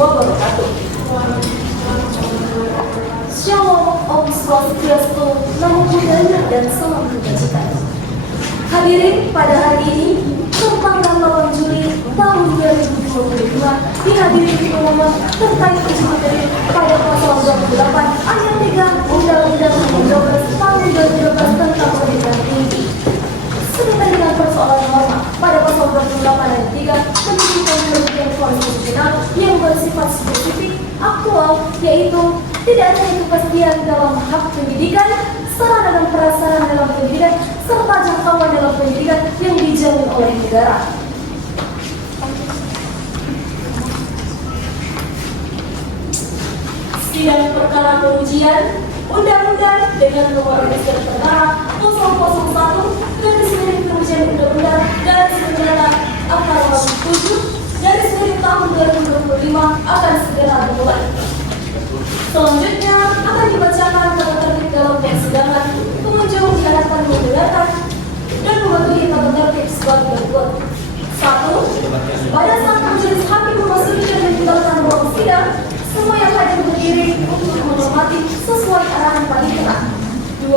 wabarakatuh. Shalom, Om Swastiastu, Namo Buddhaya, dan salam kebajikan. Hadirin, pada hari ini, tanggal 8 Juli tahun 2022, dihadiri pengumuman terkait uji materi pada pasal 28 ayat 3 Undang-Undang Nomor 12 Tahun 2012 tentang pendidikan tinggi. Sesuai dengan persoalan norma pada pasal 28 ayat 3 pendidikan pendidikan konstitusional yang bersifat spesifik aktual, yaitu tidak adanya kepastian dalam hak pendidikan, sarana dan prasarana dalam pendidikan, serta jangkauan dalam pendidikan yang dijamin oleh negara. Sidang perkara pengujian Undang-Undang dengan nomor register perkara 001 garis miring pengujian Undang-Undang garis miring angka 7 garis miring tahun 2025 akan segera dimulai. Selanjutnya akan dibacakan tata tertib dalam persidangan. Pengunjung diharapkan mendengarkan dan mematuhi tata tertib sebagai berikut. 1. Pada saat majelis hakim memasuki dan meninggalkan ruang sidang, semua yang hadir berdiri untuk menghormati sesuai arahan panitia. 2.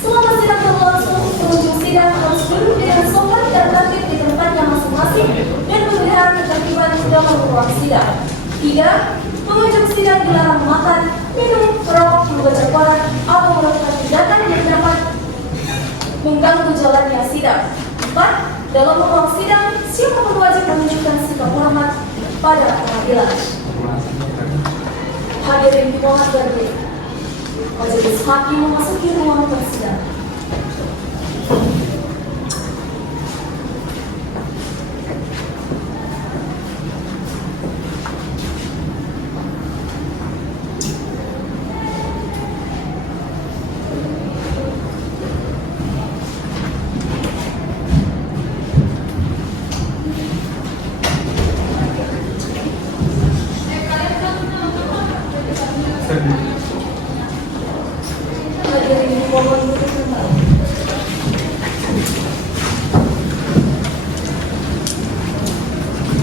Selama sidang berlangsung, pengunjung sidang harus duduk dengan sopan dan tertib di tempatnya masing-masing dan memelihara ketertiban dalam ruang sidang. 3. Pengunjung sidang dilarang makan, minum, merokok, membaca koran, atau melakukan tindakan yang dapat mengganggu jalannya sidang. 4. Dalam ruang sidang, siapapun wajib menunjukkan sikap hormat pada pengadilan. Hadirin dimohon berdiri. Majelis hakim memasuki ruang persidangan.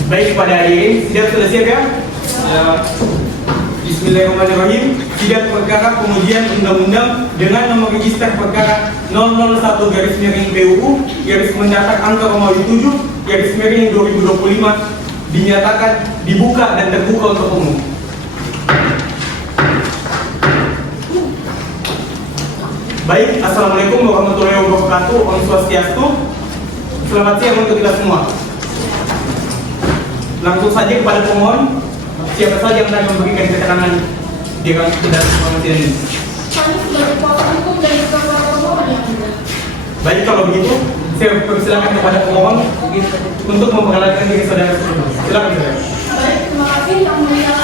Baik, pada hari ini sidang sudah siap ya? Ya. Bismillahirrahmanirrahim. Sidang perkara pengujian undang-undang dengan nomor register perkara 001 garis miring PUU garis mendatar angka Romawi 7 garis miring 2025 dinyatakan dibuka dan terbuka untuk umum. Baik, assalamualaikum warahmatullahi wabarakatuh. Om Swastiastu. Selamat siang untuk kita semua. Langsung saja kepada pemohon, siapa saja yang akan memberikan keterangan di dalam persidangan ini? Kami sebagai kuasa hukum dan juga para pemohon yang mulia. Baik, kalau begitu, saya persilakan kepada pemohon untuk memperkenalkan diri saudara semua. Silakan saudara. Baik, terima kasih yang mulia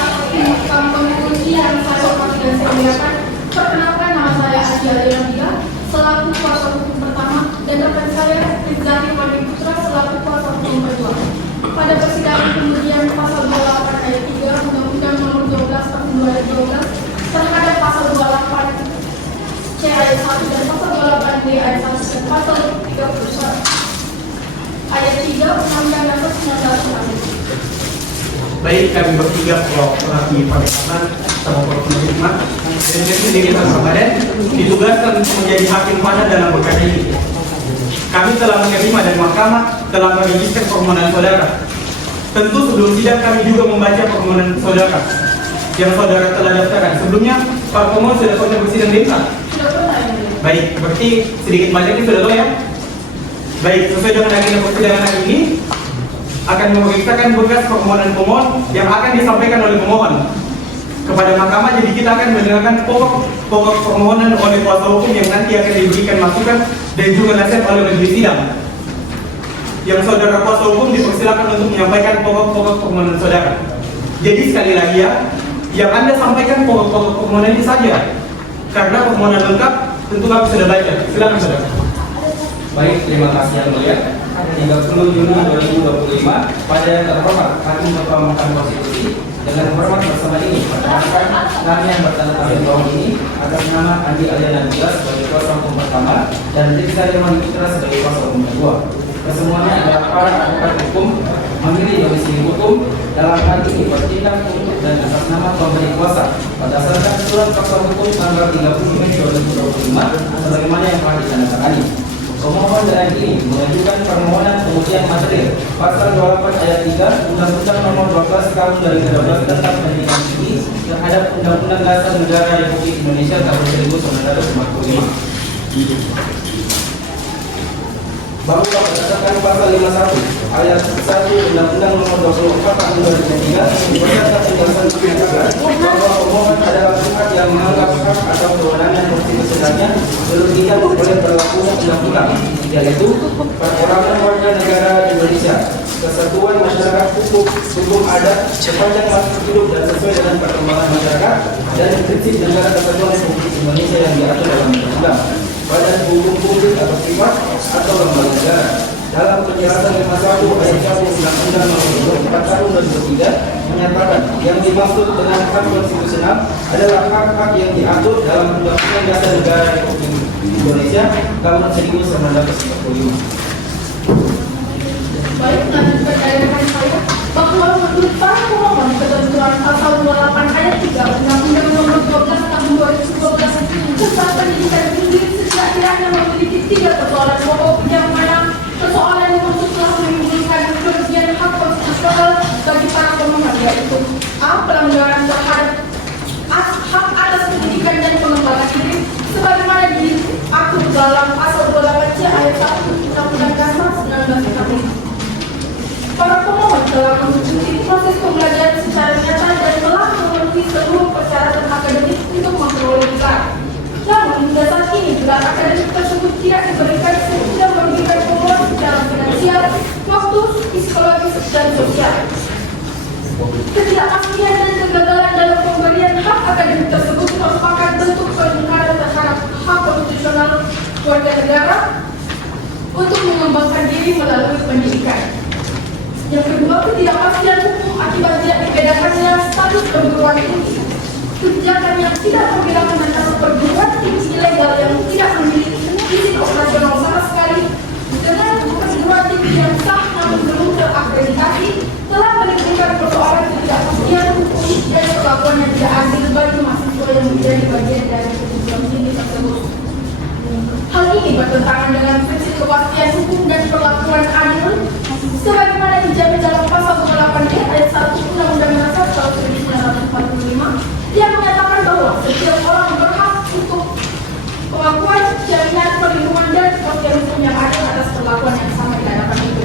Komisi yang saya hormati dan saya muliakan. Perkenalkan, nama saya Aji Aliandia selaku kuasa hukum pertama dan rekan saya Rizaki Wadi Putra selaku kuasa hukum kedua. Pada persidangan kemudian pasal 28 ayat 3 Undang-Undang Nomor 12 Tahun 2012 terhadap pasal 28 C ayat 1 dan pasal 28 D ayat 1 dan pasal 31 ayat 3 Undang-Undang Dasar 1945. Baik, kami bertiga perwakilan pada kanan sama pemerintah dan saya sendiri sama badan ditugaskan menjadi hakim pada dalam perkara ini. Kami telah menerima dan mahkamah telah meregister permohonan saudara. Tentu sebelum sidang kami juga membaca permohonan saudara yang saudara telah daftarkan. Sebelumnya, para pemohon sudah pernah bersidang di MK? Sudah pernah ya? Baik, berarti sedikit banyaknya sudah tahu ya? Baik, sesuai dengan agenda persidangan hari ini akan memeriksakan berkas permohonan pemohon yang akan disampaikan oleh pemohon kepada mahkamah. Jadi kita akan mendengarkan pokok permohonan oleh kuasa hukum yang nanti akan diberikan masukan dan juga nasihat oleh majelis sidang. Yang saudara kuasa hukum dipersilakan untuk menyampaikan pokok-pokok permohonan saudara. Jadi sekali lagi ya, yang Anda sampaikan pokok-pokok permohonan ini saja, karena permohonan lengkap tentu kami sudah baca. Silakan saudara. Baik, terima kasih yang mulia. 30 Juni 2025 pada yang terhormat Hakim Ketua Mahkamah Konstitusi dengan hormat bersama ini perkenalkan kami yang bertanda tangan di bawah ini atas nama Andi Aliana sebagai kuasa hukum pertama dan Rizky Wadi Putra sebagai kuasa hukum kedua. Kesemuanya adalah para advokat hukum memilih domisili hukum dalam hal ini bertindak untuk dan atas nama pemberi kuasa berdasarkan surat kuasa hukum tanggal 30 Mei 2025 sebagaimana yang telah ditandatangani. Pemohon dalam ini mengajukan permohonan pengujian material pasal 28 ayat 3 Undang-Undang Nomor 12 Tahun 2012 tentang pendidikan tinggi terhadap Undang-Undang Dasar Negara Republik Indonesia tahun 1945. Bahwa berdasarkan pasal 51 ayat 1 Undang-Undang Nomor 24 Tahun 2003 berdasarkan penjelasan menyatakan bahwa pemohon adalah pihak yang menganggap hak atau kewenangan konstitusionalnya belum tidak boleh berlaku undang-undang, yaitu perorangan warga negara Indonesia, kesatuan masyarakat hukum adat sepanjang masa hidup dan sesuai dengan perkembangan masyarakat dan prinsip negara kesatuan Republik Indonesia yang diatur dalam undang-undang, badan hukum publik atau privat atau lembaga negara. Dalam penjelasan 51 ayat 1 Undang-Undang Nomor 24 Tahun 2003 menyatakan yang dimaksud dengan hak konstitusional adalah hak-hak yang diatur dalam Undang-Undang Dasar Negara Republik Indonesia tahun 1945. Baik, lanjutkan dari saya bahwa menurut para pemohon ketentuan pasal 28 ayat 3 Undang-Undang Nomor 12 Tahun 2012 tentang pendidikan tinggi setidaknya memiliki 3 persoalan pokok yang mana persoalan yang telah menimbulkan kerugian hak konstitusional bagi para pemohon, yaitu a. pelanggaran terhadap hak atas pendidikan dan pengembangan diri sebagaimana diatur dalam pasal 28C ayat 1 Undang-Undang Dasar 1945. Para pemohon telah mengikuti proses pembelajaran secara nyata dan telah memenuhi seluruh persyaratan akademik untuk memperoleh gelar. Namun hingga saat ini gelar akademik tersebut tidak diberikan sehingga merugikan pemohon secara finansial, waktu, psikologis, dan sosial. Ketidakpastian dan kegagalan dalam pemberian hak akademik tersebut merupakan bentuk pelanggaran terhadap hak konstitusional warga negara untuk mengembangkan diri melalui pendidikan. Yang kedua, ketidakpastian hukum akibat tidak dibedakannya status perguruan tinggi. Kebijakan yang tidak membedakan antara perguruan tinggi ilegal yang tidak memiliki izin operasional sama sekali dengan perguruan tinggi yang sah namun belum terakreditasi telah menimbulkan persoalan ketidakpastian hukum dan perlakuan yang tidak adil bagi mahasiswa yang menjadi bagian dari perguruan tinggi tersebut. Hal ini bertentangan dengan prinsip kepastian hukum dan perlakuan adil sebagaimana dijamin dalam pasal 28D ayat 1 Undang-Undang Dasar tahun 1945 yang menyatakan bahwa setiap orang berhak untuk pengakuan, jaminan, perlindungan dan kepastian hukum yang adil atas perlakuan yang sama di hadapan itu.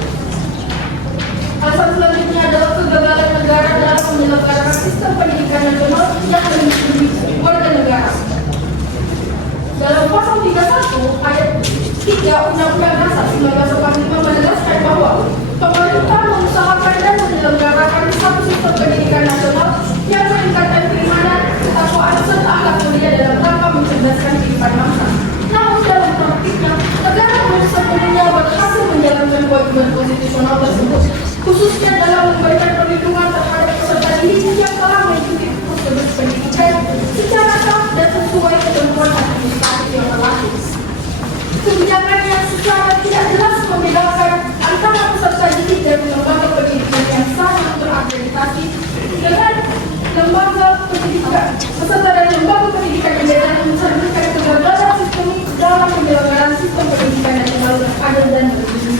Alasan selanjutnya adalah kegagalan negara dalam menyelenggarakan sistem pendidikan nasional yang melindungi warga negara. Dalam pasal 31 ayat 3 Undang-Undang Dasar 1945 menegaskan bahwa pemerintah mengusahakan dan menyelenggarakan satu sistem pendidikan nasional yang meningkatkan keimanan, ketakwaan serta akhlak mulia dalam rangka mencerdaskan kehidupan bangsa. Namun dalam praktiknya, negara belum sepenuhnya berhasil menjalankan kewajiban konstitusional tersebut, khususnya dalam memberikan perlindungan terhadap peserta didik yang telah mengikuti prosedur pendidikan secara sah dan sesuai ketentuan administratif yang berlaku. Kebijakan yang secara tidak jelas membedakan antara peserta didik dan lembaga pendidikan yang sah yang terakreditasi dengan lembaga pendidikan peserta dari lembaga pendidikan yang beda mencerminkan kegagalan sistemik dalam penyelenggaraan sistem pendidikan yang adil dan melindungi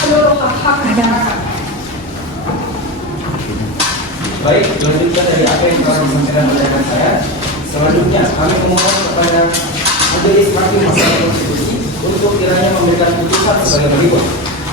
seluruh hak-hak masyarakat. Baik, lanjutkan dari apa yang telah disampaikan oleh rekan saya. Selanjutnya, kami memohon kepada Majelis Hakim Mahkamah Konstitusi untuk kiranya memberikan putusan sebagai berikut.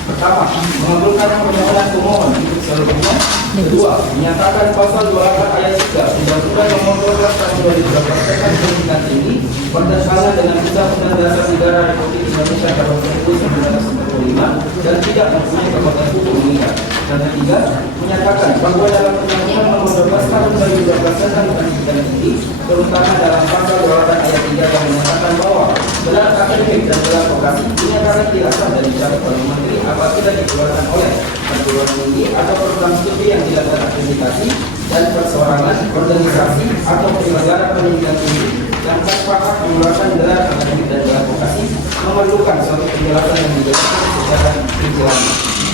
Pertama, mengabulkan permohonan pemohon untuk seluruhnya. Kedua, menyatakan pasal 28 ayat 3 Undang-Undang Nomor 12 Tahun 2012 tentang pendidikan tinggi bertentangan dengan Undang-Undang Dasar Negara Republik Indonesia tahun 1945 dan tidak mempunyai kekuatan hukum mengikat. Dan ketiga, menyatakan bahwa dalam Undang-Undang Nomor 12 Tahun 2012 tentang pendidikan tinggi, terutama dalam pasal 28 ayat 3 yang menyatakan bahwa gelar akademik dan gelar vokasi dinyatakan tidak sah dan dicabut oleh Menteri apabila dikeluarkan oleh perguruan tinggi atau program studi yang tidak terakreditasi dan perseorangan, organisasi atau penyelenggara pendidikan tinggi yang sepakat mengeluarkan gelar akademik dan gelar vokasi memerlukan suatu penjelasan yang dijelaskan secara rinci.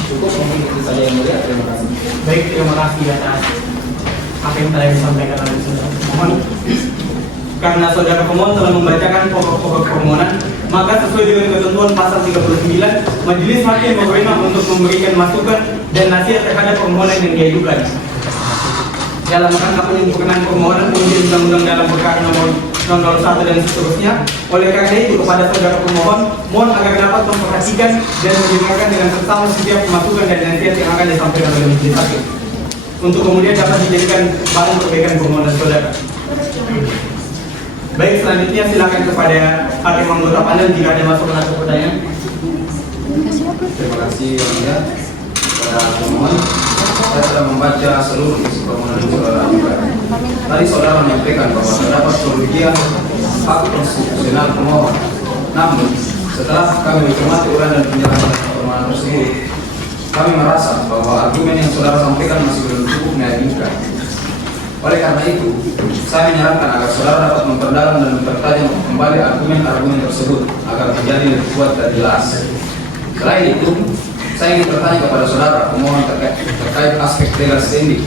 Cukup mungkin itu saja yang mulia. Terima kasih. Baik, terima kasih atas apa yang telah disampaikan oleh saudara pemohon. Karena saudara pemohon telah membacakan pokok-pokok permohonan, maka sesuai dengan ketentuan pasal 39, majelis hakim berwenang untuk memberikan masukan dan nasihat terhadap permohonan yang diajukan. Dalam rangka penyempurnaan permohonan pengujian undang-undang dalam perkara nomor 1 dan seterusnya. Oleh karena itu kepada saudara pemohon, mohon agar dapat memperhatikan dan mendengarkan dengan seksama setiap masukan dan nasihat yang akan disampaikan oleh majelis hakim, untuk kemudian dapat dijadikan bahan perbaikan permohonan saudara. Baik, selanjutnya silakan kepada hakim anggota panel jika ada masukan atau pertanyaan. Terima kasih yang mulia kepada pemohon. Saya telah membaca seluruh isi permohonan yang saudara ajukan. Tadi saudara menyampaikan bahwa terdapat kerugian hak konstitusional pemohon. Namun, setelah kami mencermati uraian dan penjelasan permohonan tersebut, kami merasa bahwa argumen yang saudara sampaikan masih belum cukup meyakinkan. Oleh karena itu, saya menyarankan agar saudara dapat memperdalam dan mempertajam kembali argumen-argumen tersebut agar menjadi lebih kuat dan jelas. Selain itu, saya ingin bertanya kepada saudara pemohon terkait aspek legal standing.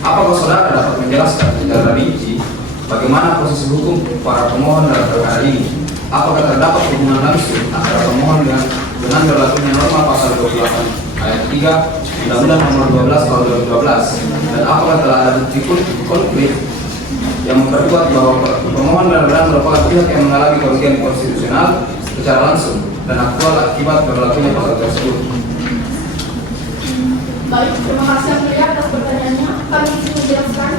Apakah saudara dapat menjelaskan secara rinci bagaimana posisi hukum para pemohon dalam perkara ini? Apakah terdapat hubungan langsung antara pemohon dengan berlakunya norma pasal 28 ayat 3 Undang-Undang Nomor 12 Tahun 2012, dan apakah telah ada bukti konflik yang memperkuat bahwa pemohon benar-benar merupakan pihak yang mengalami kerugian konstitusional secara langsung dan aktual akibat berlakunya pasal tersebut? Baik, terima kasih yang mulia atas pertanyaannya. Kami ingin menjelaskan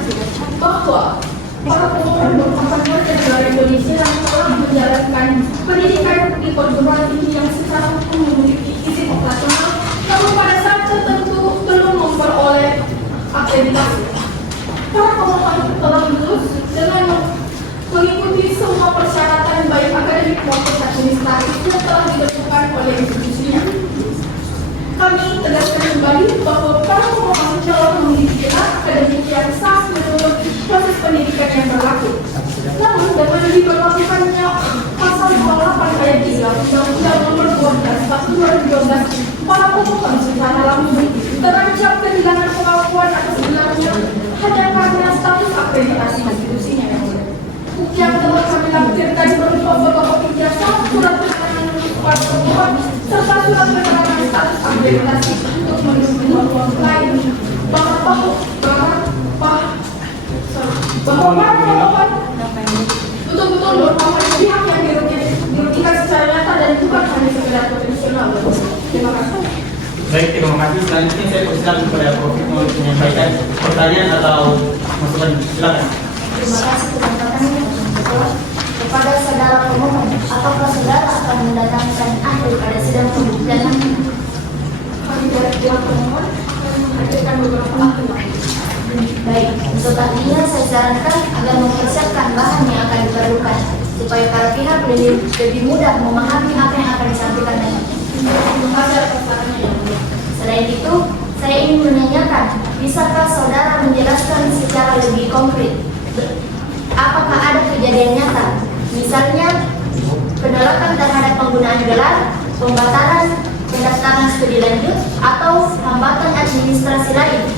bahwa para pemohon merupakan warga negara Indonesia yang telah menjalankan pendidikan di perguruan tinggi yang secara hukum memiliki izin operasional, namun pada saat tertentu belum memperoleh akreditasi. Para pemohon telah lulus dengan mengikuti semua persyaratan baik akademik maupun administratif yang telah ditentukan oleh institusinya. Kami tegaskan kembali bahwa para pemohon telah memiliki gelar akademik yang sah menurut proses pendidikan yang berlaku. Namun dengan diberlakukannya pasal 28 ayat 3 Undang-Undang Nomor 12 Tahun 2012, para pemohon secara langsung terancam kehilangan pengakuan atas gelarnya hanya karena status akreditasi institusinya yang telah kami lampirkan berupa beberapa ijazah, surat keterangan para pemohon, serta surat keterangan status akreditasi untuk mendukung lain bahwa para pemohon betul-betul merupakan pihak yang dirugikan secara nyata dan bukan hanya sekedar profesional. Terima kasih. Baik, terima kasih. Selanjutnya saya persilakan kepada Prof. untuk menyampaikan pertanyaan atau masukan. Silakan. Terima kasih teman-teman. Kepada saudara pemohon, apakah saudara akan mendatangkan ahli pada sidang pembuktian nanti? Kami dari pihak pemohon menghadirkan beberapa ahli. Baik, untuk ahlinya saya sarankan agar mempersiapkan bahan yang akan diperlukan supaya para pihak lebih mudah memahami apa yang akan disampaikan nanti. Terima kasih atas sarannya yang mulia. Selain itu, saya ingin menanyakan, bisakah saudara menjelaskan secara lebih konkret apakah ada kejadian nyata, misalnya penolakan terhadap penggunaan gelar, pembatalan pendaftaran studi lanjut, atau hambatan administrasi lain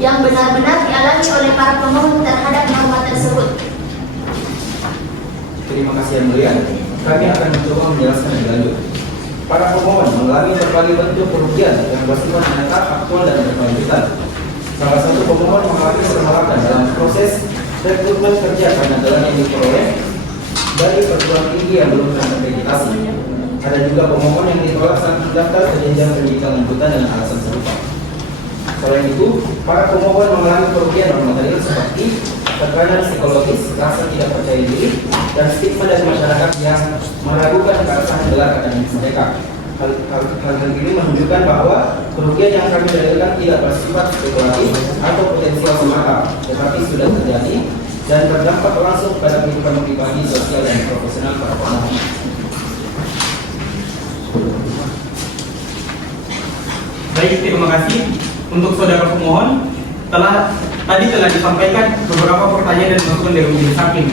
yang benar-benar dialami oleh para pemohon terhadap norma tersebut? Terima kasih yang mulia. Kami akan mencoba menjelaskan lebih lanjut. Para pemohon mengalami berbagai bentuk kerugian yang bersifat nyata, aktual, dan berkelanjutan. Salah satu pemohon mengalami penolakan dalam proses rekrutmen kerja karena gelar yang diperoleh dari perguruan tinggi yang belum terakreditasi. Ada juga pemohon yang ditolak saat mendaftar ke jenjang pendidikan lanjutan dengan alasan serupa. Selain itu, para pemohon mengalami kerugian non material seperti tekanan psikologis, rasa tidak percaya diri, dan stigma dari masyarakat yang meragukan keabsahan gelar akademik mereka. Hal ini menunjukkan bahwa kerugian yang kami dalilkan tidak bersifat spekulatif atau potensial semata, tetapi sudah terjadi dan berdampak langsung pada kehidupan pribadi, sosial, dan profesional para pemohon. Baik, terima kasih. Untuk saudara pemohon, tadi telah disampaikan beberapa pertanyaan dan masukan dari majelis hakim,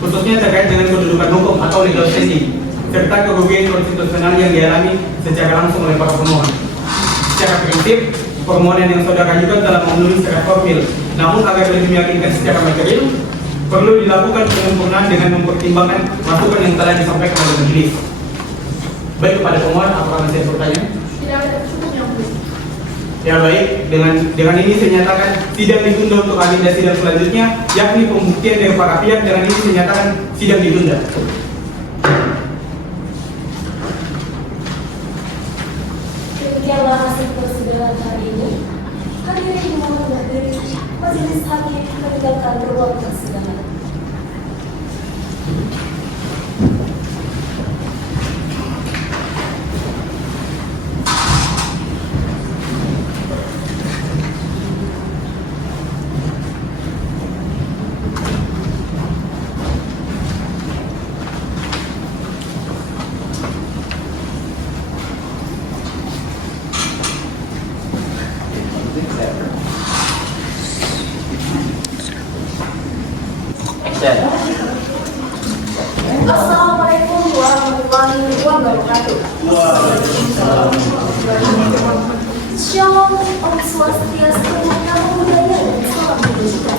khususnya terkait dengan kedudukan hukum atau legal standing serta kerugian konstitusional yang dialami secara langsung oleh para pemohon. Secara prinsip, permohonan yang saudara ajukan telah memenuhi secara formil, namun agar lebih meyakinkan secara material, perlu dilakukan penyempurnaan dengan mempertimbangkan masukan yang telah disampaikan oleh majelis. Baik, kepada pemohon, apakah masih ada pertanyaan? Tidak ada cukup yang mulia. Ya baik, dengan ini saya nyatakan sidang ditunda untuk agenda sidang selanjutnya, yakni pembuktian dari para pihak. Dengan ini saya nyatakan sidang ditunda. Demikianlah hasil persidangan hari ini. Hadirin dimohon berdiri. Majelis hakim meninggalkan ruang persidangan. Assalamualaikum warahmatullahi wabarakatuh. Shalom, Om Swastiastu, Namo Buddhaya, dan salam kebajikan.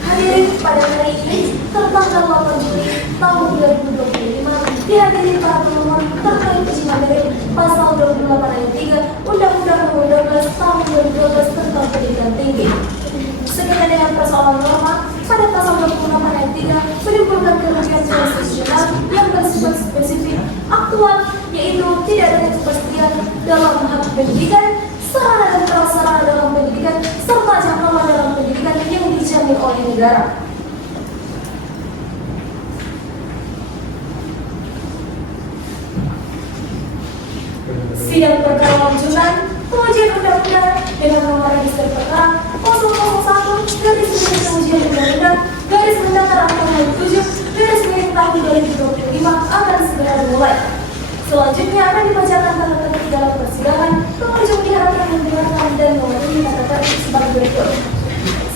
Hadirin pada hari ini, tanggal 8 Juli tahun 2025, dihadiri para pemohon terkait uji materi pasal 28 ayat 3 Undang-Undang Nomor 12 Tahun 2012 tentang Pendidikan Tinggi. Sekitar dengan persoalan norma, pada pasal 28 ayat 3 menimbulkan kerugian konstitusional yang bersifat spesifik aktual, yaitu tidak adanya kepastian dalam hak pendidikan, sarana dan prasarana dalam pendidikan, serta jangkauan dalam pendidikan yang dijamin oleh negara. Sidang perkara lanjutan pengujian undang-undang dengan nomor register perkara 001 garis miring pengujian undang-undang garis mendatar angka 27 garis miring tahun 2025 akan segera dimulai. Selanjutnya akan dibacakan tanda tertib dalam persidangan. Pengunjung diharapkan mendengarkan dan memenuhi tanda tertib sebagai berikut.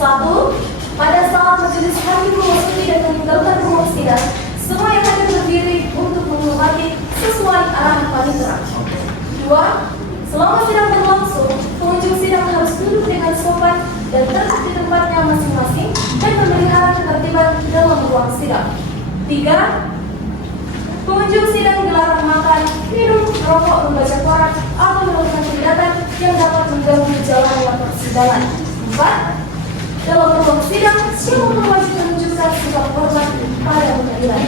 1. Pada saat majelis hakim memasuki dan meninggalkan ruang sidang, semua yang hadir berdiri untuk menghormati sesuai arahan panitia. 2. Selama sidang berlangsung, pengunjung sidang harus duduk dengan sopan dan tertib di tempatnya masing-masing dan memelihara ketertiban dalam ruang sidang. 3. Pengunjung sidang dilarang makan, minum, merokok, membaca koran, atau melakukan kegiatan yang dapat mengganggu jalannya persidangan. 4. Dalam ruang sidang, semua wajib menunjukkan sikap hormat pada pengadilan.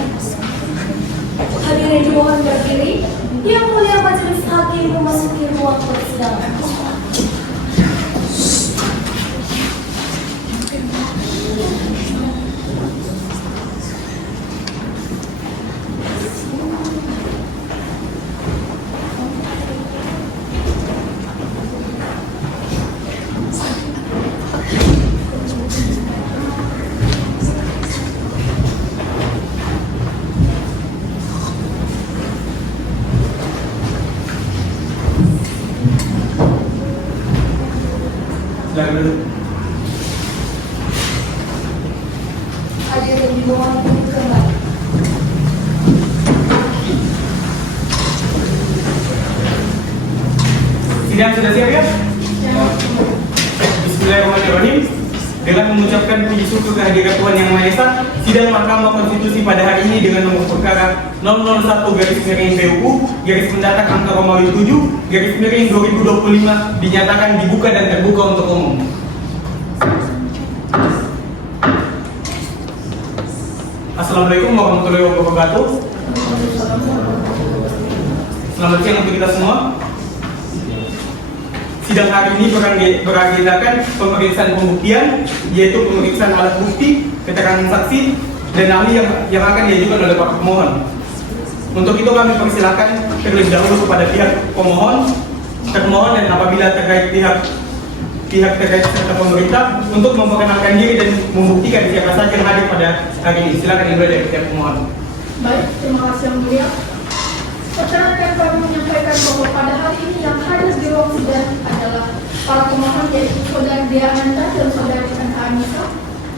Hadirin dimohon berdiri. Yang mulia majelis hakim memasuki ruang persidangan. Hadirin dimohon duduk kembali. Sidang sudah siap ya? Bismillahirrahmanirrahim. Dengan mengucapkan puji syukur kehadiran Tuhan Yang Maha Esa, sidang Mahkamah Konstitusi pada hari ini dengan nomor perkara 001 garis miring PUU garis mendatar angka Romawi 7 garis miring 2025 dinyatakan dibuka dan terbuka untuk umum. Assalamualaikum warahmatullahi wabarakatuh. Selamat siang untuk kita semua. Sidang hari ini beragendakan pemeriksaan pembuktian, yaitu pemeriksaan alat bukti, keterangan saksi, dan ahli yang akan diajukan oleh para pemohon. Untuk itu kami persilakan terlebih dahulu kepada pihak pemohon, termohon, dan apabila terkait pihak terkait serta pemerintah untuk memperkenalkan diri dan membuktikan siapa saja yang hadir pada hari ini. Silakan dimulai dari pihak pemohon. Baik, terima kasih yang mulia. Perkenalkan kami menyampaikan bahwa pada hari ini yang hadir di ruang sidang adalah para pemohon, yaitu Saudara Dea Ananta dan Saudara Ananta Anissa,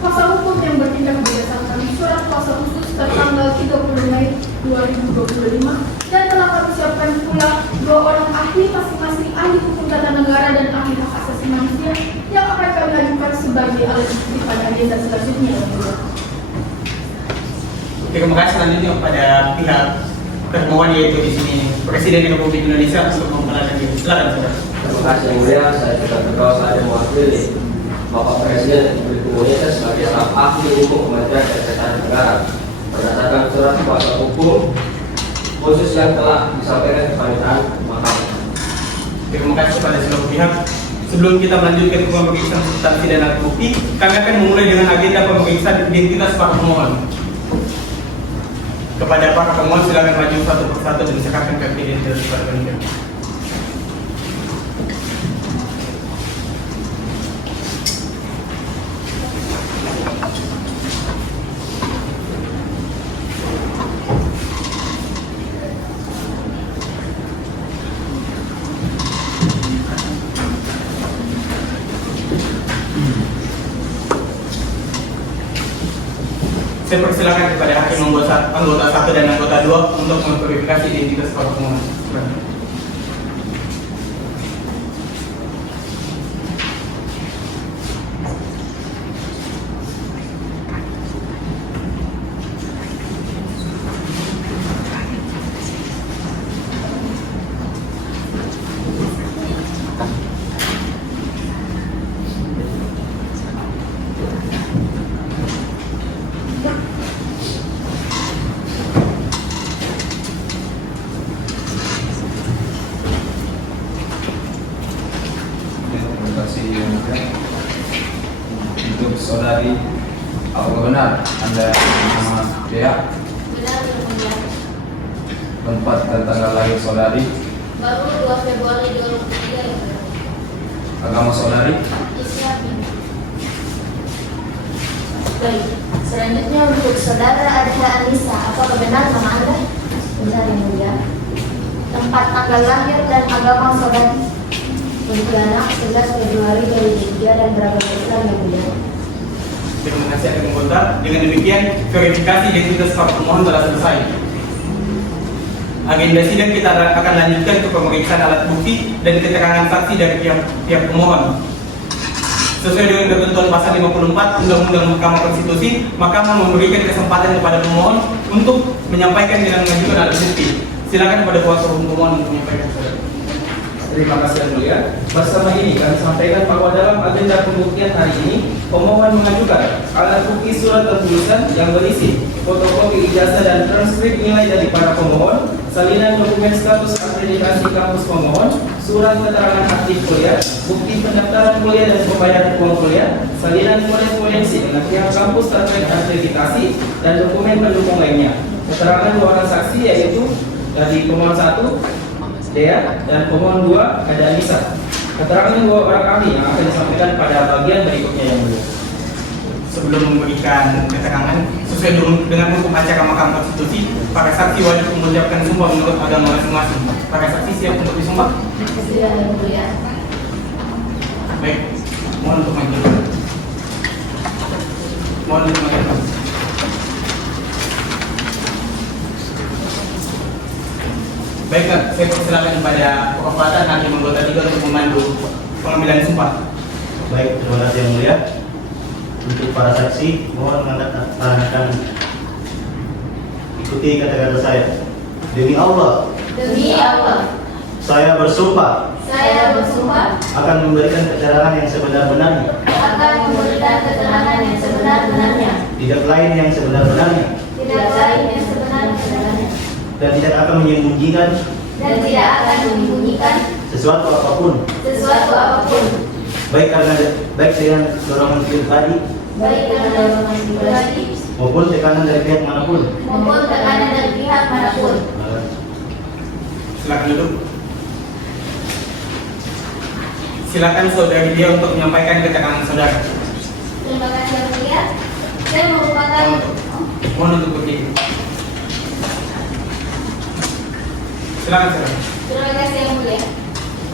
kuasa hukum yang bertindak berdasarkan surat kuasa khusus tertanggal 30 Mei 2025 dan telah kami siapkan pula 2 orang ahli masing-masing ahli hukum tata negara dan ahli hak asasi manusia yang akan kami ajukan sebagai alat bukti pada agenda selanjutnya. Oke, terima kasih selanjutnya kepada pihak termohon yaitu di sini Presiden Republik Indonesia untuk memperkenalkan diri. Silakan saudara. Terima kasih yang mulia, saya juga berdoa saya mewakili Bapak Presiden Republik Indonesia sebagai staf ahli hukum Kementerian Kesehatan Negara berdasarkan surat kuasa hukum khusus yang telah disampaikan kepada Mahkamah. Terima kasih kepada seluruh pihak. Sebelum kita melanjutkan ke pemeriksaan substansi dan alat bukti, kami akan memulai dengan agenda pemeriksaan identitas para pemohon. Kepada para pemohon silakan maju satu persatu dan serahkan kartu identitas kepada panitia. Saya persilakan kepada hakim anggota 1 dan anggota 2 untuk memverifikasi identitas para pemohon. Untuk saudari, apakah benar Anda nama Dea? Benar yang mulia. Tempat dan tanggal lahir saudari? Baru 2 Februari 2003 yang mulia. Agama saudari? Islam. Baik, selanjutnya untuk saudara Adha Anissa, apakah benar nama Anda? Benar yang mulia. Tempat tanggal lahir dan agama saudari? Pontianak 11 Februari 2003 dan beragama Islam yang mulia. Terima kasih hakim anggota. Dengan demikian verifikasi identitas para pemohon telah selesai. Agenda sidang kita akan lanjutkan ke pemeriksaan alat bukti dan keterangan saksi dari pihak pemohon. Sesuai dengan ketentuan pasal 54 Undang-Undang Mahkamah Konstitusi, Mahkamah memberikan kesempatan kepada pemohon untuk menyampaikan dan mengajukan alat bukti. Silakan kepada kuasa hukum pemohon untuk menyampaikan. Terima kasih yang mulia. Bersama ini kami sampaikan bahwa dalam agenda pembuktian hari ini pemohon mengajukan alat bukti surat keputusan yang berisi fotokopi ijazah dan transkrip nilai dari para pemohon, salinan dokumen status akreditasi kampus pemohon, surat keterangan aktif kuliah, bukti pendaftaran kuliah dan pembayaran uang kuliah, salinan korespondensi dengan pihak kampus terkait akreditasi dan dokumen pendukung lainnya. Keterangan 2 orang saksi yaitu dari pemohon 1 Dea dan pemohon 2 ada Anissa. Keterangan 2 orang ahli yang akan disampaikan pada bagian berikutnya yang mulia. Sebelum memberikan keterangan sesuai dengan hukum acara Mahkamah Konstitusi, para saksi wajib mengucapkan sumpah menurut agama masing-masing. Para saksi siap untuk disumpah? Siap yang mulia. Baik, mohon untuk maju. Mohon untuk maju. Baiklah, saya persilakan kepada Bapak hakim anggota 3 untuk memandu pengambilan sumpah. Baik, terima kasih yang mulia. Untuk para saksi, mohon menandatangan. Ikuti kata-kata saya. Demi Allah, saya bersumpah akan memberikan keterangan yang sebenar-benarnya, tidak lain yang sebenar-benarnya, dan tidak akan menyembunyikan sesuatu apapun, baik dengan dorongan pribadi maupun tekanan dari pihak manapun. Silakan duduk. Silakan saudari dia untuk menyampaikan keterangan saudara. Terima kasih yang mulia. Saya merupakan Mohon untuk berdiri. Silakan saudara. Terima kasih yang mulia.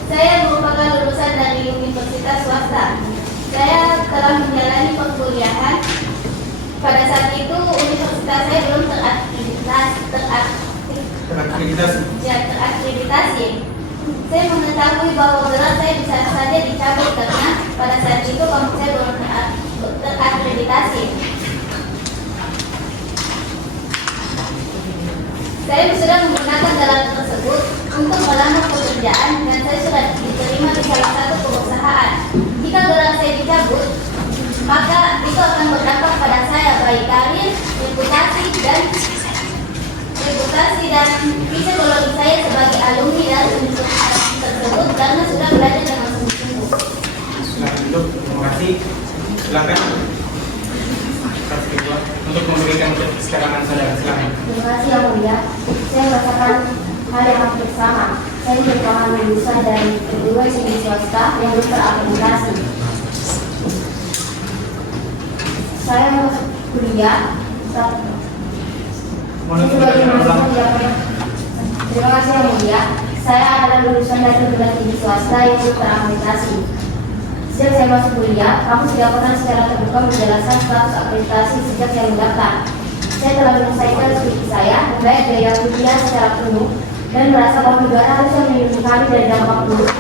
Saya merupakan lulusan dari universitas swasta. Saya telah menjalani perkuliahan. Pada saat itu universitas saya belum terakreditasi. terakreditasi. Saya mengetahui bahwa gelar saya bisa saja dicabut karena pada saat itu kampus saya belum terakreditasi. Saya sudah menggunakan gelar tersebut untuk melamar pekerjaan dan saya sudah diterima di salah satu perusahaan. Jika gelar saya dicabut, maka itu akan berdampak pada saya baik karir, reputasi dan psikologi saya sebagai alumni dari universitas tersebut karena sudah belajar dengan sungguh-sungguh. Silakan duduk. Terima kasih. Silakan. Saksi kedua untuk memberikan keterangan saudara. Silakan. Terima kasih yang mulia. Saya merasakan hal yang hampir sama. Saya merupakan lulusan dari kedua seni swasta yang terakreditasi. Saya masuk kuliah. Terima kasih yang mulia. Saya adalah lulusan dari perguruan tinggi swasta yang terakreditasi. Sejak saya masuk kuliah, kampus tidak pernah secara terbuka menjelaskan status akreditasi sejak saya mendaftar. Saya telah menyelesaikan studi saya, membayar biaya kuliah secara penuh, dan merasa bahwa negara harusnya melindungi kami dari dampak buruk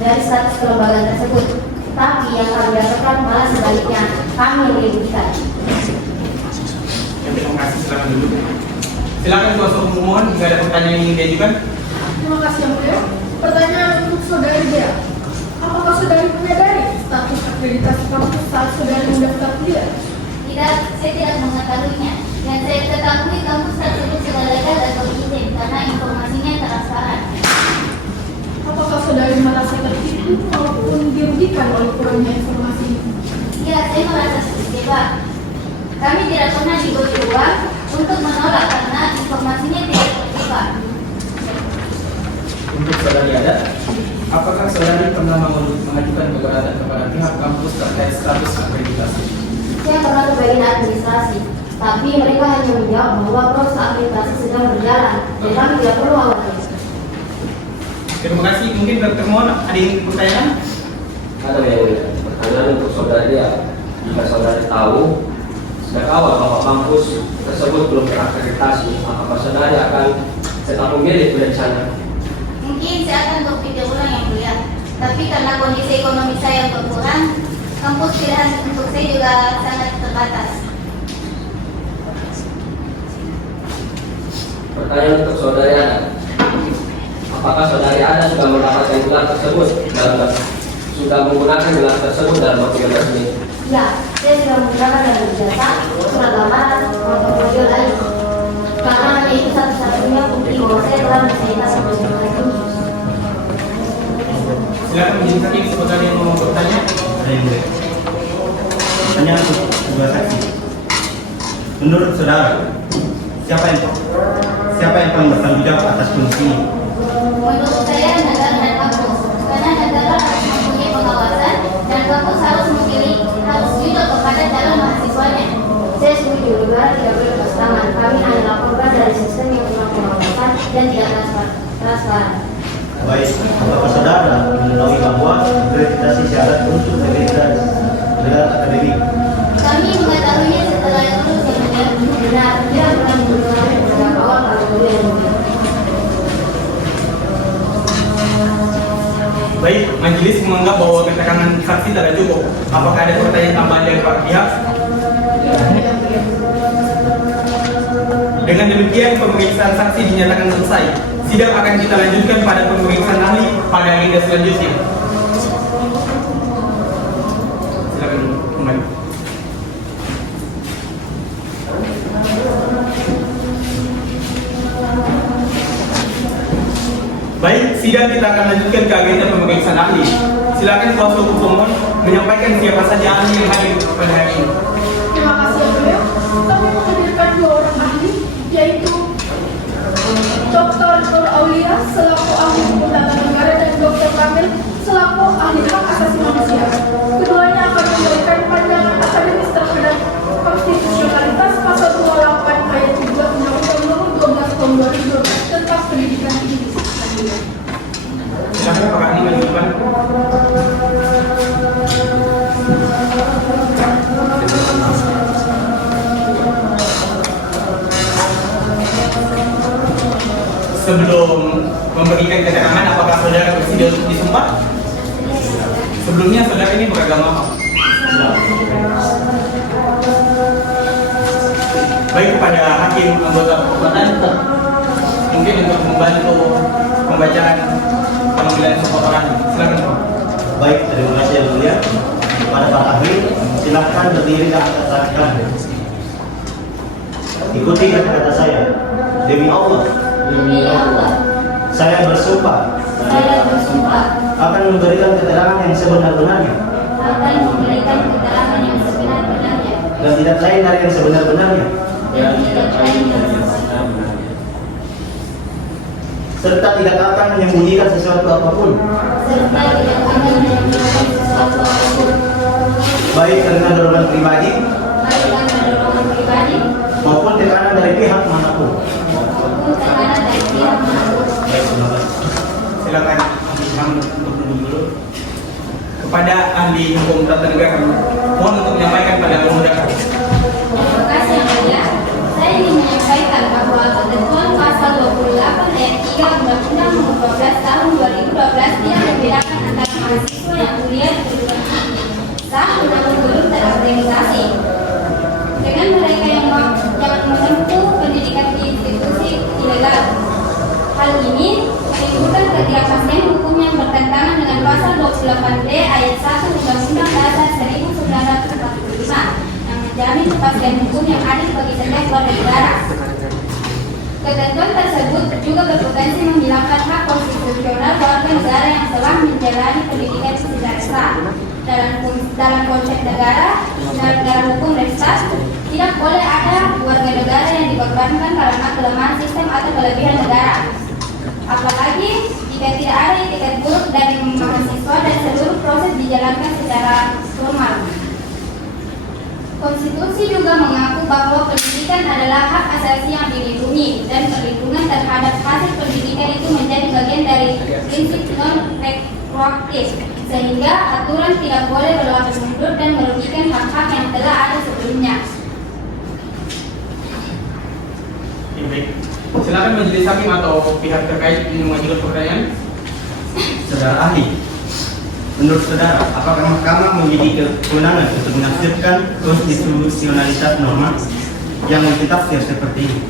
dari status kelembagaan tersebut. Tapi yang kami dapatkan malah sebaliknya, kami yang dirugikan. Terima kasih. Silakan dulu. Silakan kuasa hukum mohon jika ada pertanyaan yang ingin diajukan. Terima kasih yang mulia. Pertanyaan untuk saudari Dea. Apakah saudari menyadari status akreditasi kampus saat saudari mendaftar kuliah? Tidak, saya tidak mengetahuinya. Yang saya ketahui kampus tersebut sudah legal atau izin karena informasinya transparan. Apakah saudari merasa tertipu maupun dirugikan oleh kurangnya informasi ini? Ya, saya merasa kecewa. Kami tidak pernah diberi uang untuk menolak karena informasinya tidak terbuka. Untuk saudari ada, apakah saudari pernah mengajukan keberatan kepada pihak kampus terkait status akreditasi? Saya pernah ke bagian administrasi, tapi mereka hanya menjawab bahwa proses akreditasi sedang berjalan dan kami tidak perlu khawatir. Terima kasih. Mungkin Dr. Mohon ada yang pertanyaan? Ada yang pertanyaan untuk saudari ya. Jika saudari tahu sejak awal bahwa kampus tersebut belum terakreditasi, apakah saudari akan tetap memilih berencana? Mungkin saya akan berpikir ulang yang mulia. Tapi karena kondisi ekonomi saya yang berkurang, kampus pilihan untuk saya juga sangat terbatas. Pertanyaan untuk saudari Ada. Apakah saudari Ada sudah mendapatkan gelar tersebut dan sudah menggunakan gelar tersebut dalam dokumen resmi? Ya, saya sudah menggunakan dan berjasa, surat lamaran, portofolio lain. Karena hanya itu satu-satunya bukti bahwa saya telah menyelesaikan semua itu. Silakan menjadi saksi sebagai yang mau bertanya. Ada yang boleh. Pertanyaan untuk kedua saksi. Menurut saudara, siapa yang paling bertanggung jawab atas kondisi ini? Menurut saya negara dan kampus, karena negara harus mempunyai pengawasan dan kampus harus jujur kepada calon mahasiswanya. Saya setuju, negara tidak boleh lepas tangan. Kami hanya laporkan dari sistem yang kurang pengawasan dan tidak transparan. Baik, apakah saudara mengetahui bahwa akreditasi syarat untuk gelar akademik? Kami mengetahuinya setelah lulus yang benar tidak pernah menggunakan sejak awal pada kuliah. Baik, majelis menganggap bahwa keterangan saksi tidak cukup. Apakah ada pertanyaan tambahan dari para pihak? Dengan demikian, pemeriksaan saksi dinyatakan selesai. Sidang akan kita lanjutkan pada pemeriksaan ahli pada agenda selanjutnya. Silakan kembali. Baik, sidang kita akan lanjutkan ke agenda pemeriksaan ahli. Silakan kuasa hukum pemohon menyampaikan siapa saja ahli yang hadir pada hari ini. Terima kasih yang mulia. Kami menghadirkan dua orang ahli, yaitu Dr. Nur Aulia selaku ahli hukum tata negara dan Dr. Kamil selaku ahli hak asasi manusia. Keduanya akan memberikan pandangan akademis terhadap konstitusionalitas pasal 28 ayat 3 Undang-Undang Nomor 12 Tahun 2012 tentang pendidikan tinggi. Silakan Pak Ahli maju depan. sebelum memberikan keterangan apakah saudara bersedia untuk disumpah? Sebelumnya saudara ini beragama apa? Baik, kepada hakim anggota perbuatan mungkin untuk membantu pembacaan pemanggilan seseorang. Silakan Pak. Baik, terima kasih yang mulia. Kepada para ahli, silakan berdiri dan katakan. Ikuti kata-kata saya. Demi Allah, saya bersumpah akan memberikan keterangan yang sebenar-benarnya dan tidak lain dari yang sebenar-benarnya, serta tidak akan menyembunyikan sesuatu apapun, baik karena dorongan pribadi maupun tekanan dari pihak manapun. Baik, terima kasih. Silakan untuk duduk dulu. Kepada ahli hukum tata negara, mohon untuk menyampaikan pada saudara. Terima kasih yang mulia. Saya ingin menyampaikan bahwa ketentuan pasal 28 ayat 3 Undang-Undang Nomor 12 Tahun 2012 tidak membedakan antara mahasiswa yang kuliah di perguruan tinggi sah namun belum terakreditasi dengan mereka yang menempuh pendidikan di institusi ilegal. Hal ini menimbulkan ketidakpastian hukum yang bertentangan dengan pasal 28D ayat 1 Undang-Undang Dasar 1945 yang menjamin kepastian hukum yang adil bagi setiap warga negara. Ketentuan tersebut juga berpotensi menghilangkan hak konstitusional warga negara yang telah menjalani pendidikan secara sah. Dalam konsep negara dan dalam hukum dan stat, tidak boleh ada warga negara yang dikorbankan karena kelemahan sistem atau kelebihan negara. Apalagi jika tidak ada etikat buruk dari mahasiswa dan seluruh proses dijalankan secara formal. Konstitusi juga mengaku bahwa pendidikan adalah hak asasi yang dilindungi dan perlindungan terhadap hasil pendidikan itu menjadi bagian dari prinsip non-retroaktif, sehingga aturan tidak boleh berlaku mundur dan merugikan hak-hak yang telah ada sebelumnya. Baik. Silakan majelis hakim atau pihak terkait ingin mengajukan pertanyaan. Saudara ahli, menurut saudara, apakah mahkamah memiliki kewenangan untuk menafsirkan konstitusionalitas norma yang multitafsir seperti ini?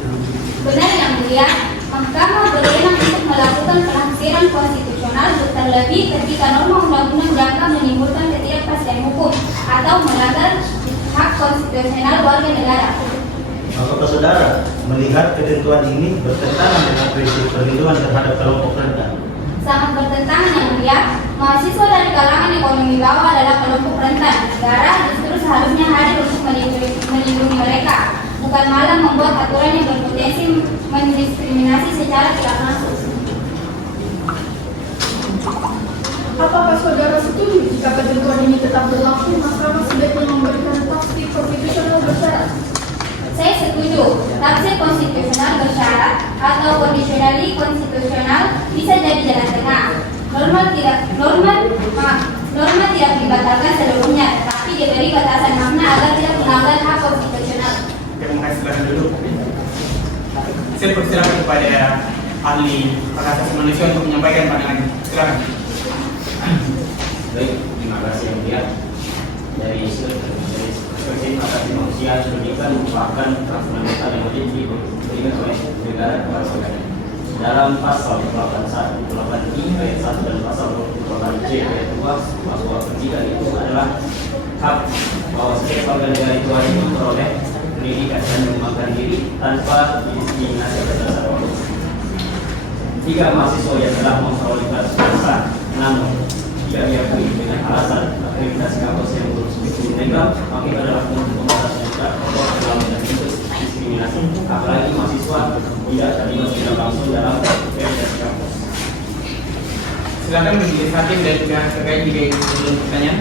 Benar yang mulia, mahkamah berwenang untuk melakukan penafsiran konstitusional terlebih ketika norma undang-undang jangka menimbulkan ketidakpastian hukum atau melanggar hak konstitusional warga negara. Apakah saudara melihat ketentuan ini bertentangan dengan prinsip perlindungan terhadap kelompok rentan? Sangat bertentangan yang mulia. Mahasiswa dari kalangan ekonomi bawah adalah kelompok rentan. Negara justru seharusnya hadir untuk melindungi mereka, bukan malah membuat aturan yang berpotensi mendiskriminasi secara tidak langsung. Apakah saudara setuju jika ketentuan ini tetap berlaku? Mahkamah sebaiknya memberikan tafsir konstitusional bersyarat. Saya setuju. Tafsir konstitusional bersyarat atau conditionally konstitusional bisa jadi jalan tengah. Norma tidak dibatalkan seluruhnya, tapi diberi batasan makna agar tidak melanggar hak konstitusional. Terima kasih, silakan duduk. Saya persilakan kepada ahli hak asasi manusia untuk menyampaikan pandangannya. Silakan. Baik, terima kasih yang mulia. Dari perspektif hak asasi manusia, pendidikan merupakan hak fundamental yang wajib diberikan oleh negara kepada warganya. Dalam pasal 81, 82 ayat 1 dan pasal 28C ayat 2 bahwa pendidikan itu adalah hak bahwa setiap warga negara itu wajib memperoleh pendidikan dan mengembangkan diri tanpa diskriminasi atas dasar waktu. Jika mahasiswa yang telah memperoleh ijazah namun tidak diakui dengan alasan akreditasi kampus yang belum legal, maka itu adalah bentuk pembatasan juga dalam diskriminasi. Apalagi mahasiswa tidak terlibat secara langsung dalam akreditasi kampus. Silakan majelis hakim dan pihak terkait jika ingin mengajukan pertanyaan.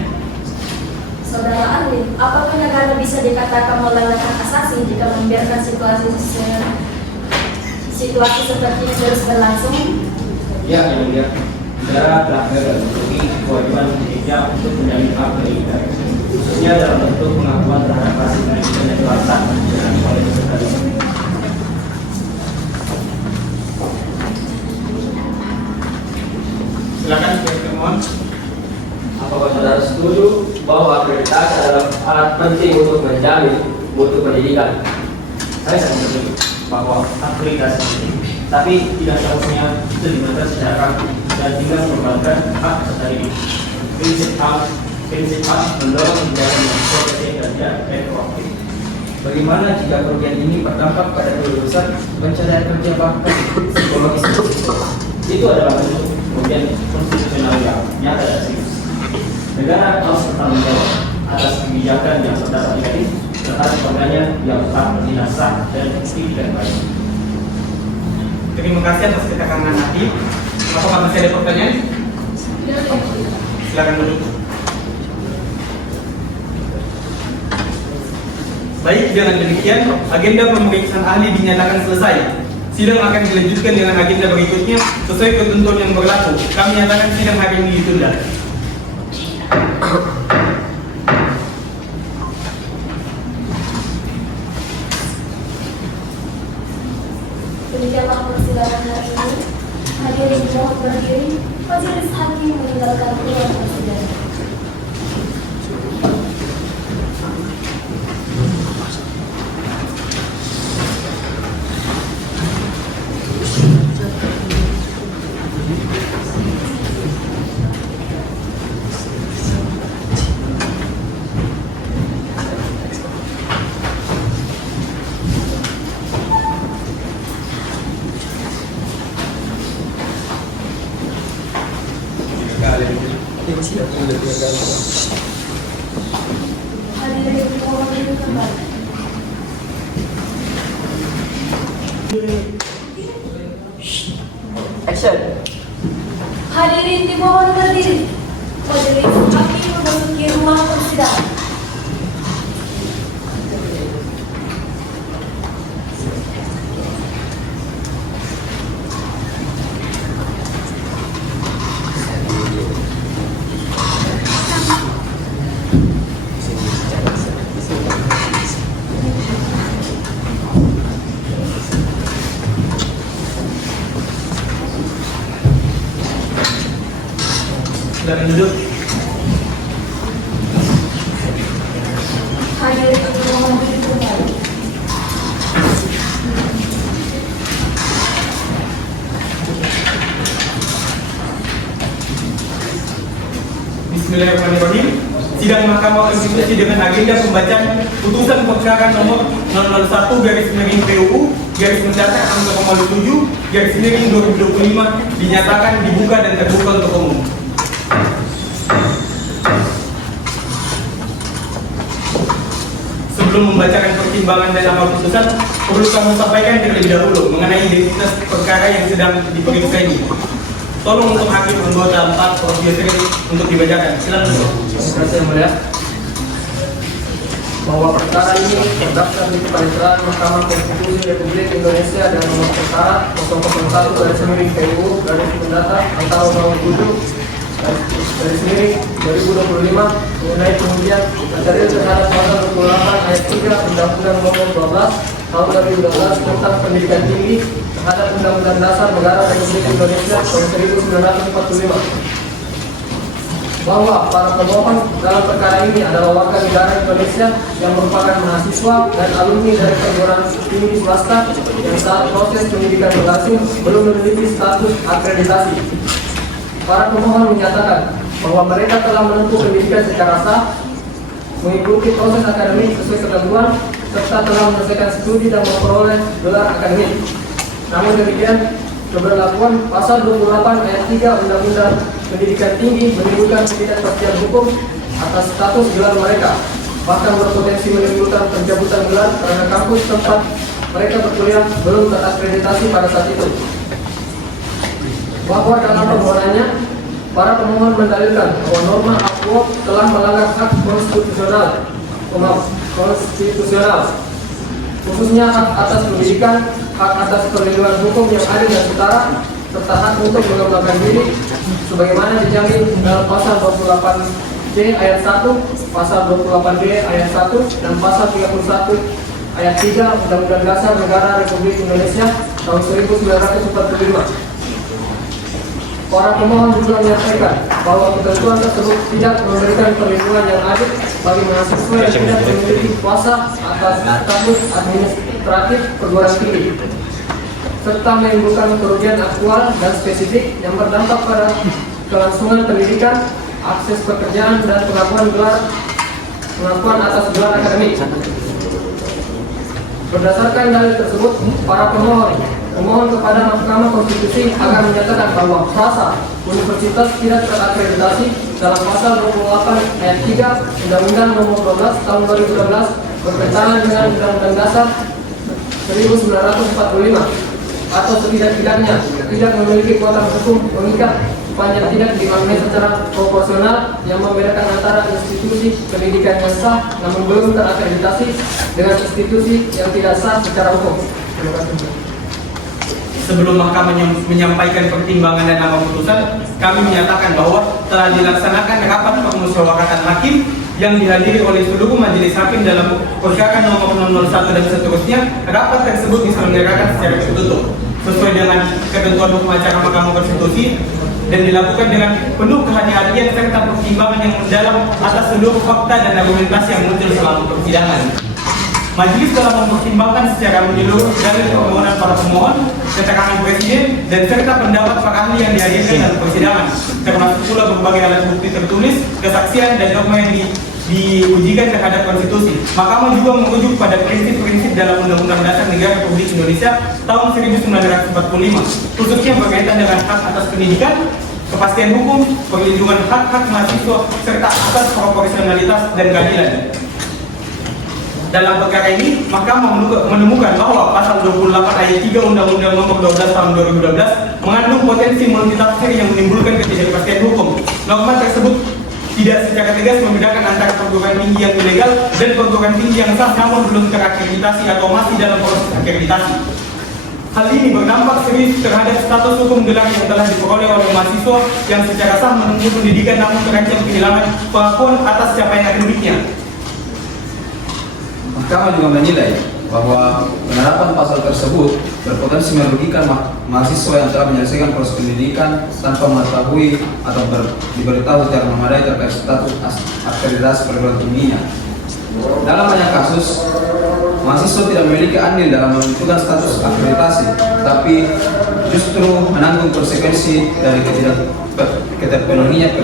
Saudara ahli, apakah negara bisa dikatakan melanggar hak asasi jika membiarkan situasi seperti ini terus berlangsung? Ya, yang mulia, negara telah memenuhi kewajiban Indonesia untuk menjamin hak pendidikan, khususnya dalam bentuk pengakuan terhadap hasil pendidikan yang telah sah oleh peserta didik. menjamin mutu pendidikan. Saya sangat setuju bahwa akreditasi penting, tapi tidak seharusnya itu dimengerti secara kaku dan tinggal merupakan hak peserta didik. Prinsip hak mendorong kebijakan yang progresif dan tidak retroaktif. Bagaimana jika kerugian ini berdampak pada kelulusan pencarian kerja bahkan psikologis? Itu adalah bentuk kerugian konstitusional yang nyata dan serius. Negara harus bertanggung jawab atas kebijakan yang berdasar negatif terhadap warganya yang telah bertindak sah dan tidak baik. Terima kasih atas keterangan Nadif. Apakah masih ada pertanyaan? Silakan duduk. Baik, dengan demikian agenda pemeriksaan ahli dinyatakan selesai. Sidang akan dilanjutkan dengan agenda berikutnya sesuai ketentuan yang berlaku. Kami nyatakan sidang hari ini ditunda. Demikianlah persidangan hari ini. Hadirin mohon berdiri. Majelis hakim meninggalkan ruang persidangan. Hadirin mohon duduk kembali. Action. Hadirin dimohon berdiri. Majelis hakim memasuki ruang persidangan. Silakan duduk. Hadirin mohon duduk kembali. Bismillahirrahmanirrahim. Sidang Mahkamah Konstitusi dengan agenda pembacaan putusan perkara nomor 001/PUU/Mendatar/7/2025 dinyatakan dibuka dan terbuka untuk umum. Sebelum membacakan pertimbangan dan amal putusan, perlu kami sampaikan terlebih dahulu mengenai identitas perkara yang sedang diperiksa ini. Tolong untuk hakim anggota 4 Prof. untuk dibacakan. Silakan. Terima kasih yang mulia. Bahwa perkara ini terdaftar di Panitera Mahkamah Konstitusi Republik Indonesia dan nomor perkara 001/7/PUU/Mendatar/2025 mengenai pengujian materi terhadap pasal 28 ayat 3 Undang-Undang Nomor 12 Tahun 2012 tentang Pendidikan Tinggi terhadap Undang-Undang Dasar Negara Republik Indonesia tahun 1945. Bahwa para pemohon dalam perkara ini adalah warga negara Indonesia yang merupakan mahasiswa dan alumni dari perguruan tinggi swasta yang saat proses pendidikan berlangsung belum memiliki status akreditasi. Para pemohon menyatakan bahwa mereka telah menempuh pendidikan secara sah, mengikuti proses akademik sesuai ketentuan, serta telah menyelesaikan studi dan memperoleh gelar akademik. Namun demikian, keberlakuan pasal 28 ayat 3 Undang-Undang Pendidikan Tinggi menimbulkan ketidakpastian hukum atas status gelar mereka, bahkan berpotensi menimbulkan pencabutan gelar karena kampus tempat mereka berkuliah belum terakreditasi pada saat itu. Bahwa dalam permohonannya, para pemohon mendalilkan bahwa norma APWOP telah melanggar hak konstitusional, khususnya hak atas pendidikan, hak atas perlindungan hukum yang adil dan setara, serta hak untuk mengembangkan diri sebagaimana dijamin dalam pasal 28C ayat 1, pasal 28D ayat 1, dan pasal 31 ayat 3 Undang-Undang Dasar Negara Republik Indonesia tahun 1945. Para pemohon juga menyampaikan bahwa ketentuan tersebut tidak memberikan perlindungan yang adil bagi mahasiswa yang tidak memiliki kuasa atas status administratif perguruan tinggi, serta menimbulkan kerugian aktual dan spesifik yang berdampak pada kelangsungan pendidikan, akses pekerjaan, dan pengakuan atas gelar akademik. Berdasarkan dalil tersebut, para pemohon kepada Mahkamah Konstitusi akan menyatakan bahwa frasa universitas tidak terakreditasi dalam pasal 28 ayat 3 Undang-Undang Nomor 12 Tahun 2012 bertentangan dengan Undang-Undang Dasar 1945 atau setidak-tidaknya tidak memiliki kekuatan hukum mengikat sepanjang tidak dimaknai secara proporsional yang membedakan antara institusi pendidikan yang sah namun belum terakreditasi dengan institusi yang tidak sah secara hukum. Terima kasih. Sebelum mahkamah menyampaikan pertimbangan dan nama putusan, kami menyatakan bahwa telah dilaksanakan rapat permusyawaratan hakim yang dihadiri oleh seluruh majelis hakim dalam perkara nomor 001 dan seterusnya. Rapat tersebut diselenggarakan secara tertutup sesuai dengan ketentuan hukum acara Mahkamah Konstitusi dan dilakukan dengan penuh kehati-hatian serta pertimbangan yang mendalam atas seluruh fakta dan argumentasi yang muncul selama persidangan. Majelis telah mempertimbangkan secara menyeluruh dalil permohonan para pemohon, keterangan presiden, dan serta pendapat para ahli yang dihadirkan dalam persidangan, termasuk pula berbagai alat bukti tertulis, kesaksian, dan norma yang diujikan terhadap konstitusi. Mahkamah juga merujuk pada prinsip-prinsip dalam Undang-Undang Dasar Negara Republik Indonesia tahun 1945, khususnya berkaitan dengan hak atas pendidikan, kepastian hukum, perlindungan hak-hak mahasiswa, serta asas proporsionalitas dan keadilan. Dalam perkara ini, Mahkamah menemukan bahwa pasal 28 ayat 3 Undang-Undang Nomor 12 Tahun 2012 mengandung potensi multitafsir yang menimbulkan ketidakpastian hukum. Norma tersebut tidak secara tegas membedakan antara perguruan tinggi yang ilegal dan perguruan tinggi yang sah namun belum terakreditasi atau masih dalam proses akreditasi. Hal ini berdampak serius terhadap status hukum gelar yang telah diperoleh oleh mahasiswa yang secara sah menempuh pendidikan namun terancam kehilangan pengakuan atas capaian akademiknya. Mahkamah juga menilai bahwa penerapan pasal tersebut berpotensi merugikan mahasiswa yang telah menyelesaikan proses pendidikan tanpa mengetahui atau diberitahu secara memadai terkait status akreditasi perguruan tingginya. Dalam banyak kasus, mahasiswa tidak memiliki andil dalam menentukan status akreditasi, tapi justru menanggung konsekuensi dari ketidakpenuhinya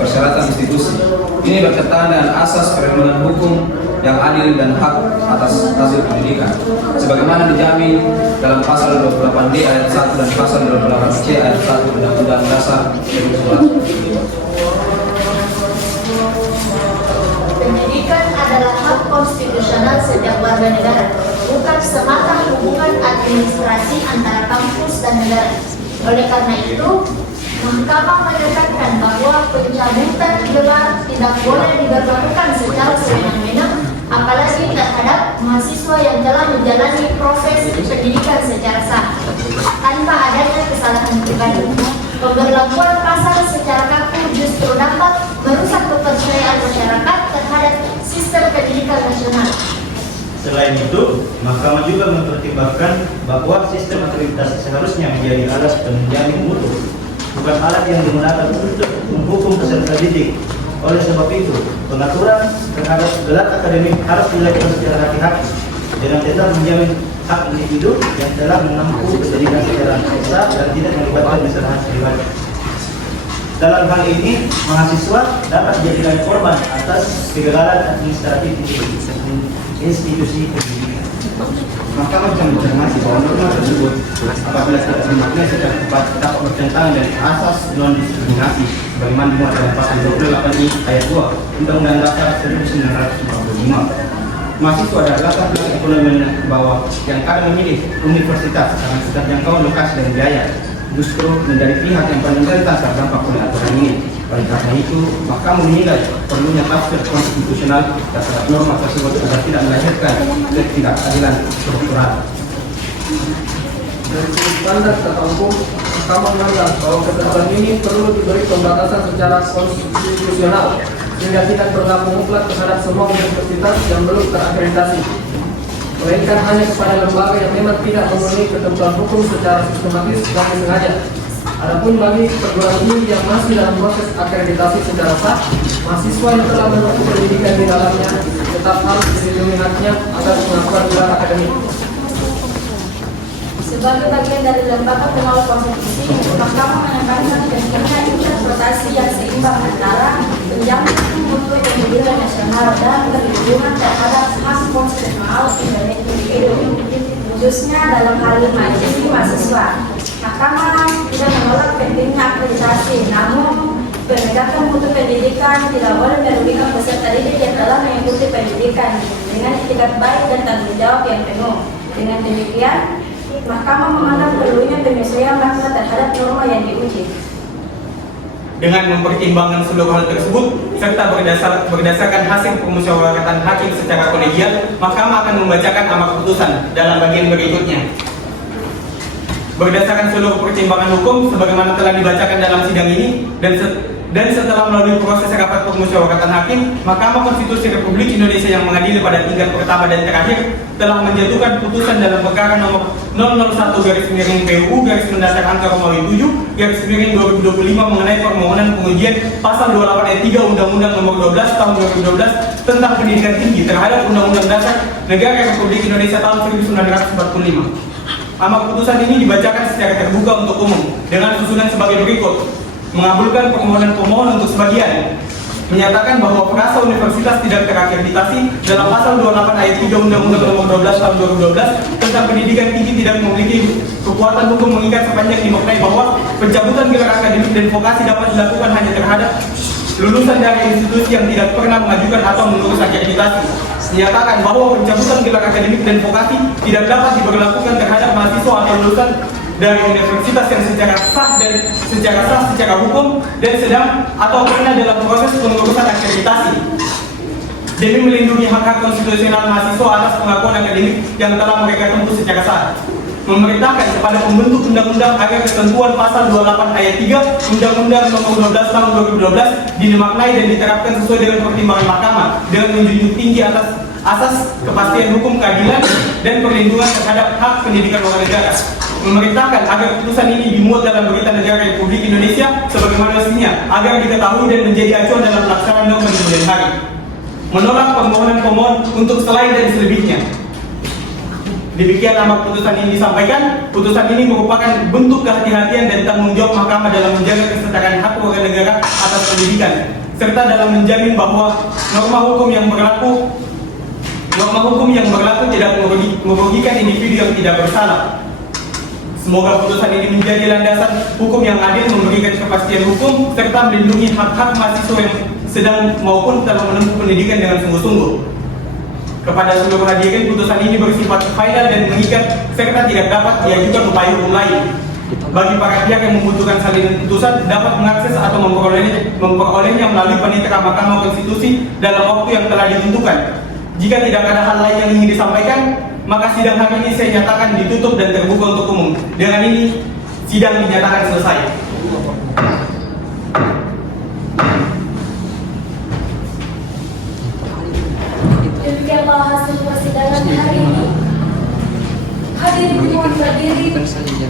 persyaratan institusi. Ini bertentangan dengan asas perlindungan hukum yang adil dan hak atas hasil pendidikan, sebagaimana dijamin dalam pasal 28D ayat 1 dan pasal 28C ayat 1 Undang-Undang Dasar 1945. Pendidikan adalah hak konstitusional setiap warga negara, bukan semata hubungan administrasi antara kampus dan negara. Oleh karena itu, Mahkamah menekankan bahwa pencabutan gelar tidak boleh diberlakukan secara semena-mena, apalagi terhadap mahasiswa yang telah menjalani proses pendidikan secara sah, tanpa adanya kesalahan pribadi. Pemberlakuan pasal secara kaku justru dapat merusak kepercayaan masyarakat terhadap sistem pendidikan nasional. Selain itu, Mahkamah juga mempertimbangkan bahwa sistem akreditasi seharusnya menjadi alas penjamin mutu, bukan alat yang digunakan untuk menghukum peserta didik. Oleh sebab itu, pengaturan terhadap gelar akademik harus dilakukan secara hati-hati dengan tetap menjamin hak individu yang telah menempuh pendidikan secara sah dan tidak melibatkan kesalahan pribadi. Dalam hal ini, mahasiswa dapat dijadikan korban atas kegagalan administratif institusi pendidikan. Mahkamah bisa mencermati bahwa norma tersebut apabila tidak dimaknai secara tepat dapat bertentangan dengan asas non-diskriminasi sebagaimana dimuat dalam pasal 28I ayat 2 Undang-Undang Dasar 1945. Mahasiswa adalah latar belakang ekonomi bawah yang kadang memilih universitas karena keterjangkauan lokasi dan biaya, justru menjadi pihak yang paling rentan terdampak oleh aturan ini. Oleh karena itu, Mahkamah menilai perlunya tafsir konstitusional terhadap norma tersebut agar tidak melahirkan ketidakadilan struktural. Dari sudut pandang tata hukum, Mahkamah menganggap bahwa ketentuan ini perlu diberi pembatasan secara konstitusional sehingga tidak berlaku mutlak terhadap semua universitas yang belum terakreditasi, melainkan hanya kepada lembaga yang memang tidak memenuhi ketentuan hukum secara sistematis dan sengaja. Adapun bagi perguruan tinggi yang masih dalam proses akreditasi secara sah, mahasiswa yang telah menempuh pendidikan di dalamnya tetap harus dilindungi haknya atas pengakuan gelar akademik. Sebagai bagian dari lembaga pengawal konstitusi, Mahkamah menekankan pentingnya interpretasi yang seimbang antara penjamin mutu pendidikan nasional dan perlindungan terhadap hak konstitusional individu, khususnya dalam hal ini mahasiswa. Mahkamah tidak menolak pentingnya akreditasi, namun penegakan mutu pendidikan tidak boleh merugikan peserta didik yang telah mengikuti pendidikan dengan etikat baik dan tanggung jawab yang penuh. Dengan demikian, Mahkamah memandang perlunya penyesuaian makna terhadap norma yang diuji. Dengan mempertimbangkan seluruh hal tersebut serta berdasarkan hasil permusyawaratan hakim secara kolegial, Mahkamah akan membacakan amar putusan dalam bagian berikutnya. Berdasarkan seluruh pertimbangan hukum sebagaimana telah dibacakan dalam sidang ini dan setelah melalui proses rapat permusyawaratan hakim, Mahkamah Konstitusi Republik Indonesia yang mengadili pada tingkat pertama dan terakhir telah menjatuhkan putusan dalam perkara nomor 001/PUU/7/2025 mengenai permohonan pengujian pasal 28 ayat 3 Undang-Undang Nomor 12 Tahun 2012 tentang pendidikan tinggi terhadap Undang-Undang Dasar Negara Republik Indonesia tahun 1945. Amar putusan ini dibacakan secara terbuka untuk umum dengan susunan sebagai berikut: mengabulkan permohonan pemohon untuk sebagian, menyatakan bahwa frasa universitas tidak terakreditasi dalam pasal 28 ayat 3 Undang-Undang Nomor 12 Tahun 2012 tentang pendidikan tinggi tidak memiliki kekuatan hukum mengikat sepanjang dimaknai bahwa pencabutan gelar akademik dan vokasi dapat dilakukan hanya terhadap lulusan dari institusi yang tidak pernah mengajukan atau mengurus akreditasi. Menyatakan bahwa pencabutan gelar akademik dan vokasi tidak dapat diberlakukan terhadap mahasiswa atau lulusan dari universitas yang secara hukum dan sedang atau pernah dalam proses pengurusan akreditasi demi melindungi hak-hak konstitusional mahasiswa atas pengakuan akademik yang telah mereka tempuh secara sah. Memerintahkan kepada pembentuk undang-undang agar ketentuan pasal 28 ayat 3 Undang-Undang Nomor 12 Tahun 2012 dimaknai dan diterapkan sesuai dengan pertimbangan Mahkamah dengan menjunjung tinggi atas asas kepastian hukum, keadilan, dan perlindungan terhadap hak pendidikan warga negara. Memerintahkan agar putusan ini dimuat dalam Berita Negara Republik Indonesia sebagaimana mestinya agar diketahui dan menjadi acuan dalam pelaksanaan norma di kemudian hari. Menolak permohonan pemohon untuk selain dan selebihnya. Demikian amar putusan ini disampaikan. Putusan ini merupakan bentuk kehati-hatian dan tanggung jawab Mahkamah dalam menjaga kesetaraan hak warga negara atas pendidikan, serta dalam menjamin bahwa norma hukum yang berlaku tidak merugikan individu yang tidak bersalah. Semoga putusan ini menjadi landasan hukum yang adil, memberikan kepastian hukum, serta melindungi hak-hak mahasiswa yang sedang maupun telah menempuh pendidikan dengan sungguh-sungguh. Kepada seluruh hadirin, putusan ini bersifat final dan mengikat serta tidak dapat diajukan upaya hukum lain. Bagi para pihak yang membutuhkan salinan putusan dapat mengakses atau memperolehnya melalui panitera Mahkamah Konstitusi dalam waktu yang telah ditentukan. Jika tidak ada hal lain yang ingin disampaikan, maka sidang hari ini saya nyatakan ditutup dan terbuka untuk umum. Dengan ini, sidang dinyatakan selesai. Demikianlah hasil persidangan hari ini. Hadirin dimohon berdiri.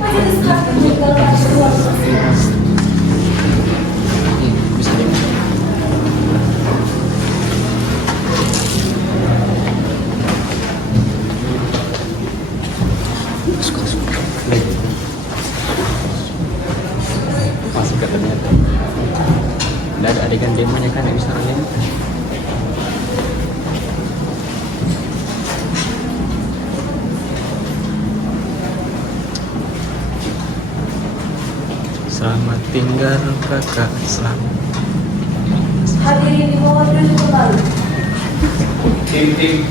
Majelis hakim meninggalkan ruang persidangan. Masuk ke ternyata. Dan ada adegan demonya kan yang bisa lihat. Selamat tinggal kakak, selamat. Hadirin dimohon duduk kembali. Tim